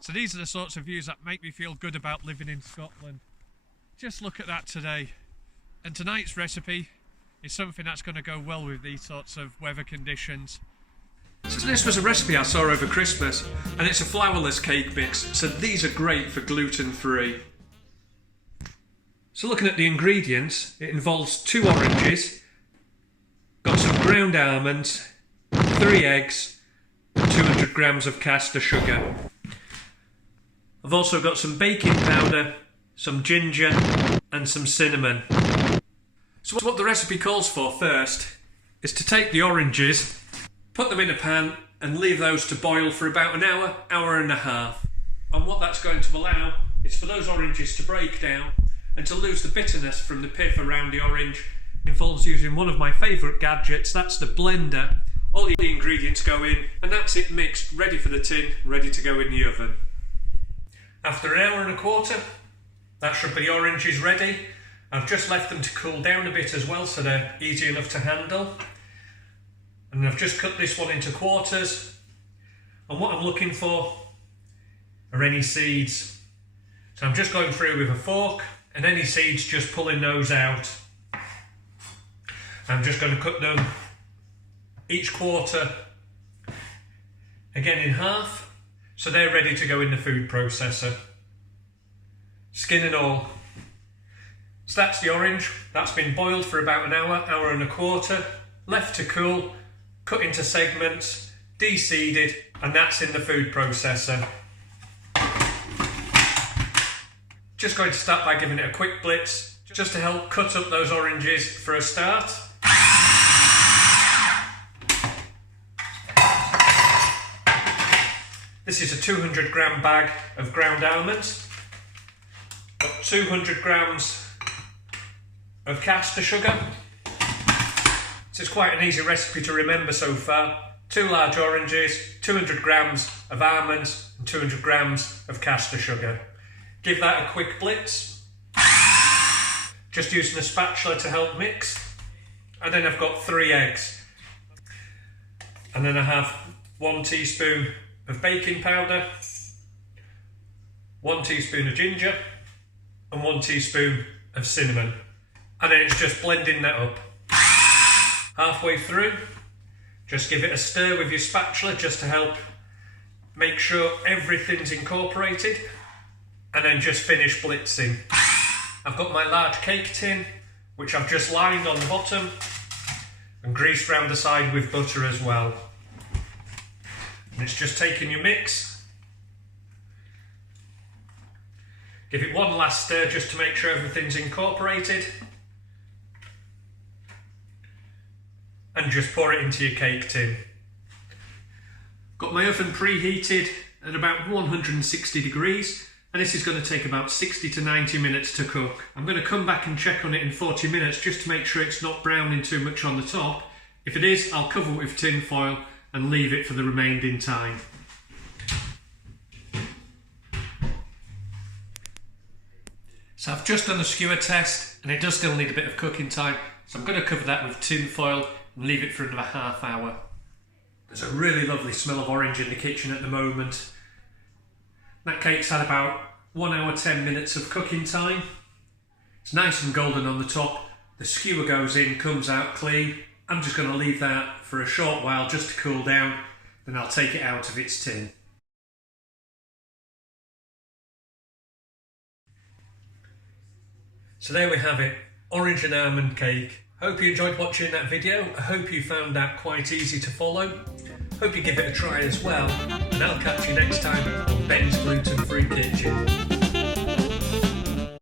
So these are the sorts of views that make me feel good about living in Scotland. Just look at that today. And tonight's recipe is something that's going to go well with these sorts of weather conditions. So this was a recipe I saw over Christmas, and it's a flourless cake mix, so these are great for gluten-free. So looking at the ingredients, it involves 2 oranges, got some ground almonds, 3 eggs, and 200 grams of caster sugar. I've also got some baking powder, some ginger, and some cinnamon. So what the recipe calls for first is to take the oranges, put them in a pan and leave those to boil for about an hour, hour and a half. And what that's going to allow is for those oranges to break down and to lose the bitterness from the pith around the orange. It involves using one of my favourite gadgets, that's the blender. All the ingredients go in and that's it mixed, ready for the tin, ready to go in the oven. After an hour and a quarter, that should be the oranges ready. I've just left them to cool down a bit as well so they're easy enough to handle. And I've just cut this one into quarters. And what I'm looking for are any seeds. So I'm just going through with a fork and any seeds, just pulling those out. I'm just going to cut them each quarter again in half. So they're ready to go in the food processor. Skin and all. So that's the orange. That's been boiled for about an hour, hour and a quarter. Left to cool. Cut into segments, de-seeded, and that's in the food processor. Just going to start by giving it a quick blitz, just to help cut up those oranges for a start. This is a 200 gram bag of ground almonds. Got 200 grams of caster sugar. It's quite an easy recipe to remember so far. 2 large oranges, 200 grams of almonds and 200 grams of caster sugar. Give that a quick blitz. Just using a spatula to help mix. And then I've got 3 eggs. And then I have 1 teaspoon of baking powder, 1 teaspoon of ginger and 1 teaspoon of cinnamon. And then it's just blending that up. Halfway through, just give it a stir with your spatula just to help make sure everything's incorporated, and then just finish blitzing. I've got my large cake tin, which I've just lined on the bottom and greased round the side with butter as well. And it's just taking your mix, give it one last stir just to make sure everything's incorporated, and just pour it into your cake tin. Got my oven preheated at about 160 degrees, and this is going to take about 60 to 90 minutes to cook. I'm going to come back and check on it in 40 minutes just to make sure it's not browning too much on the top. If it is, I'll cover it with tin foil and leave it for the remaining time. So I've just done a skewer test and it does still need a bit of cooking time, so I'm going to cover that with tin foil and leave it for another half hour. There's a really lovely smell of orange in the kitchen at the moment. That cake's had about 1 hour 10 minutes of cooking time. It's nice and golden on the top. The skewer goes in, comes out clean. I'm just going to leave that for a short while just to cool down, then I'll take it out of its tin. So there we have it, orange and almond cake. Hope you enjoyed watching that video. I hope you found that quite easy to follow. Hope you give it a try as well, and I'll catch you next time on Ben's Gluten Free Kitchen.